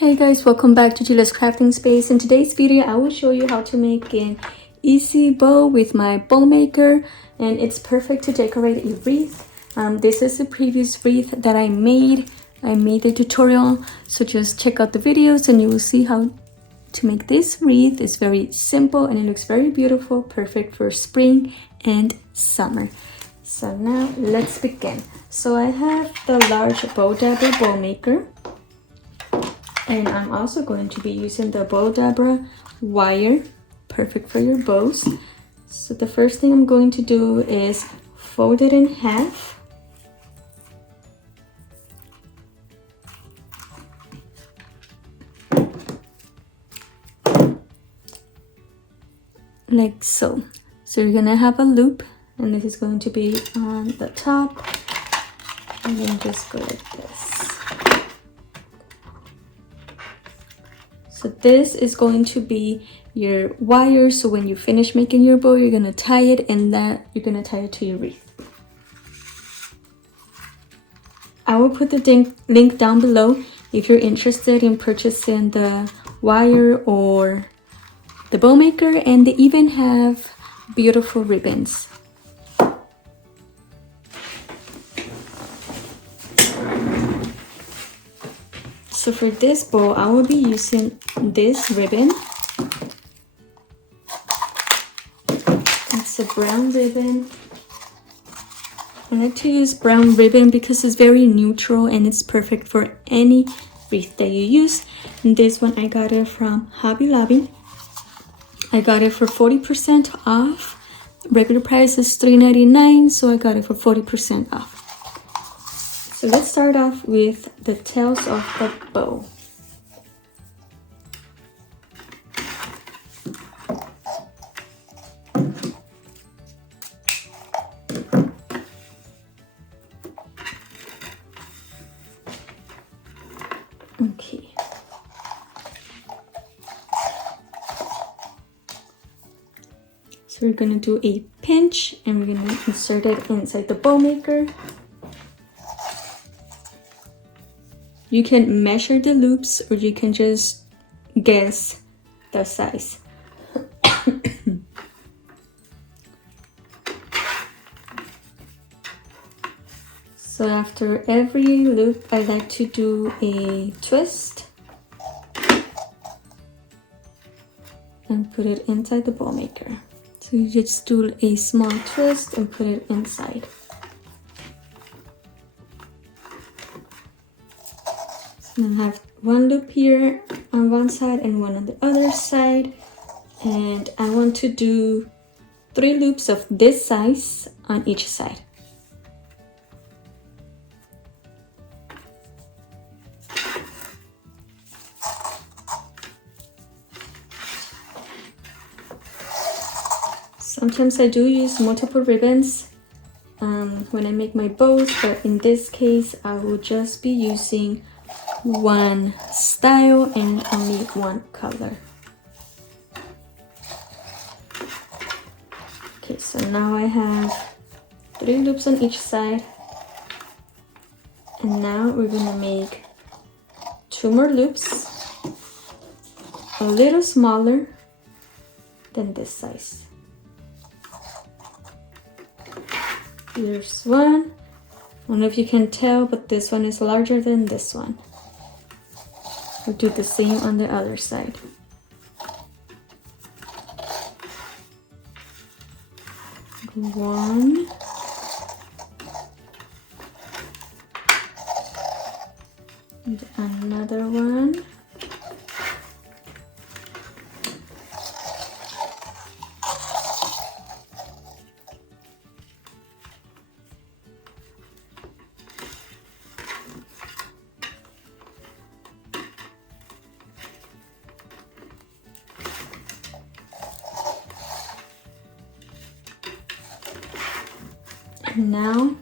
Hey guys, welcome back to Gila's Crafting Space. In today's video, I will show you how to make an easy bow with my bow maker, and it's perfect to decorate a wreath. This is the previous wreath that I made. I made a tutorial, so just check out the videos and you will see how to make this wreath. It's very simple and it looks very beautiful, perfect for spring and summer. So now let's begin. So I have the large bow dabber bow maker. And I'm also going to be using the bow dabber wire, perfect for your bows. So the first thing I'm going to do is fold it in half. Like so. So you're gonna have a loop, and this is going to be on the top. And then just go like this. So this is going to be your wire, so when you finish making your bow, you're gonna tie it, and that you're gonna tie it to your wreath. I will put the link down below if you're interested in purchasing the wire or the bow maker, and they even have beautiful ribbons. So for this bow, I will be using this ribbon. It's a brown ribbon. I like to use brown ribbon because it's very neutral and it's perfect for any wreath that you use. And this one I got it from Hobby Lobby. I got it for 40% off. Regular price is $3.99, so I got it for 40% off. So let's start off with the tails of the bow. Okay. So we're gonna do a pinch and we're gonna insert it inside the bow maker. You can measure the loops or you can just guess the size. So after every loop, I like to do a twist and put it inside the bow maker. So you just do a small twist and put it inside. And I have one loop here on one side and one on the other side, and I want to do 3 loops of this size on each side. Sometimes I do use multiple ribbons when I make my bows, but in this case I will just be using one style and only one color. Okay, so now I have 3 loops on each side, and now we're gonna make 2 more loops, a little smaller than this size. There's one. I don't know if you can tell, but this one is larger than this one. We'll do the same on the other side. One. And another one. And now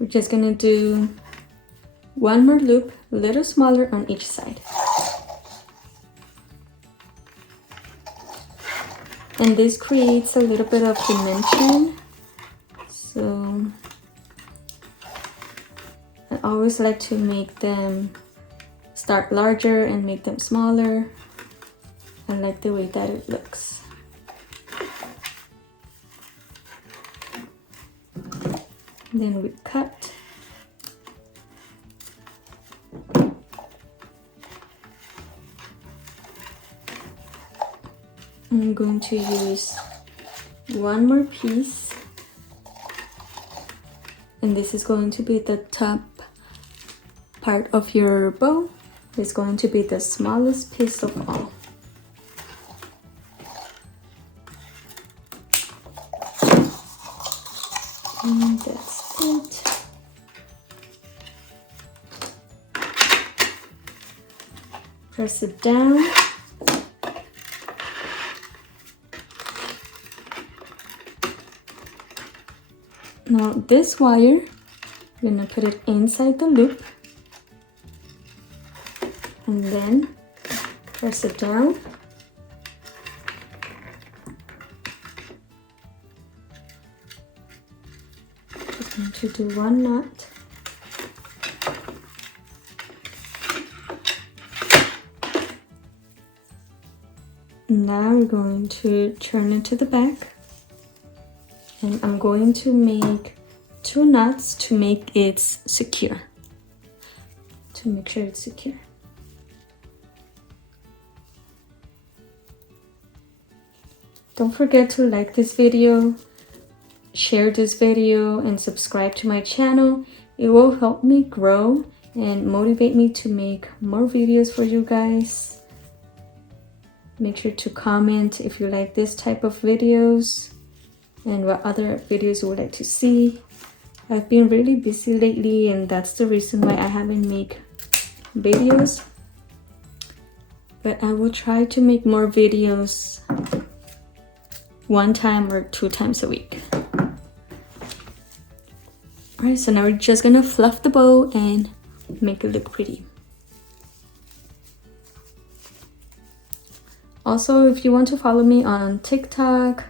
we're just gonna do one more loop, a little smaller on each side. And this creates a little bit of dimension. So I always like to make them start larger and make them smaller. I like the way that it looks. Then we cut. I'm going to use one more piece, and this is going to be the top part of your bow. It's going to be the smallest piece of all. And that's it. Press it down. Now this wire, I'm gonna put it inside the loop and then press it down. Just going to do one knot. Now we're going to turn it to the back. And I'm going to make 2 knots to make it secure. To make sure it's secure. Don't forget to like this video, share this video, and subscribe to my channel. It will help me grow and motivate me to make more videos for you guys. Make sure to comment if you like this type of videos and what other videos you would like to see. I've been really busy lately, and that's the reason why I haven't made videos. But I will try to make more videos 1 time or 2 times a week. Alright, so now we're just gonna fluff the bow and make it look pretty. Also, if you want to follow me on TikTok,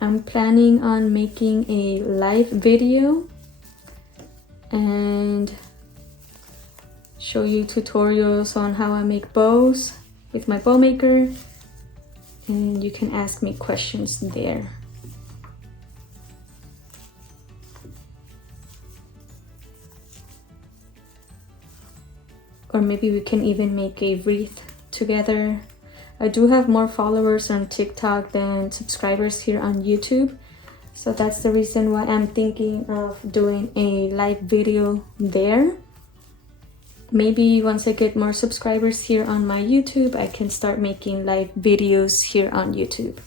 I'm planning on making a live video and show you tutorials on how I make bows with my bow maker, and you can ask me questions there. Or maybe we can even make a wreath together. I do have more followers on TikTok than subscribers here on YouTube. So that's the reason why I'm thinking of doing a live video there. Maybe once I get more subscribers here on my YouTube, I can start making live videos here on YouTube.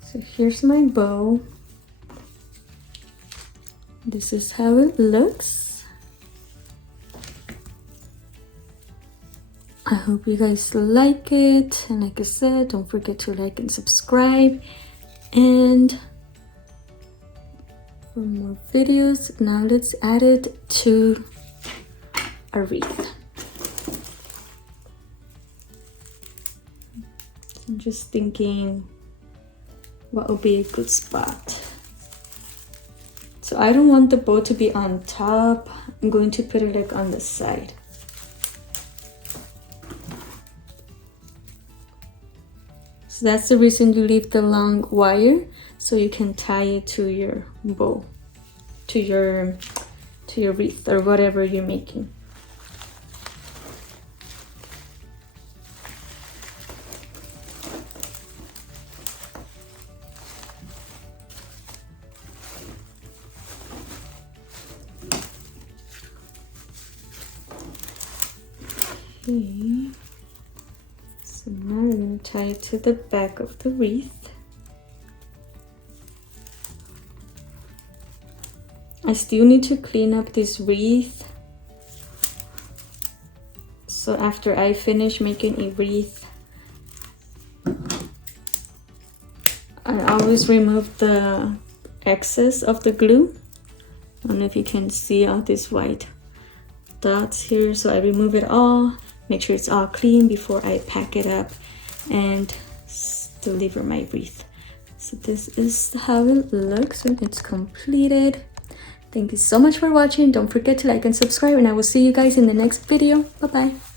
So here's my bow. This is how it looks. I hope you guys like it, and like I said, don't forget to like and subscribe. And for more videos, now let's add it to a wreath. I'm just thinking what would be a good spot. So I don't want the bow to be on top. I'm going to put it like on the side. So that's the reason you leave the long wire, so you can tie it to your bow, to your wreath or whatever you're making. Okay, so now we're going to tie it to the back of the wreath. I still need to clean up this wreath. So after I finish making a wreath, I always remove the excess of the glue. I don't know if you can see all these white dots here, so I remove it all. Make sure it's all clean before I pack it up and deliver my wreath. So this is how it looks when it's completed. Thank you so much for watching. Don't forget to like and subscribe, and I will see you guys in the next video. Bye bye.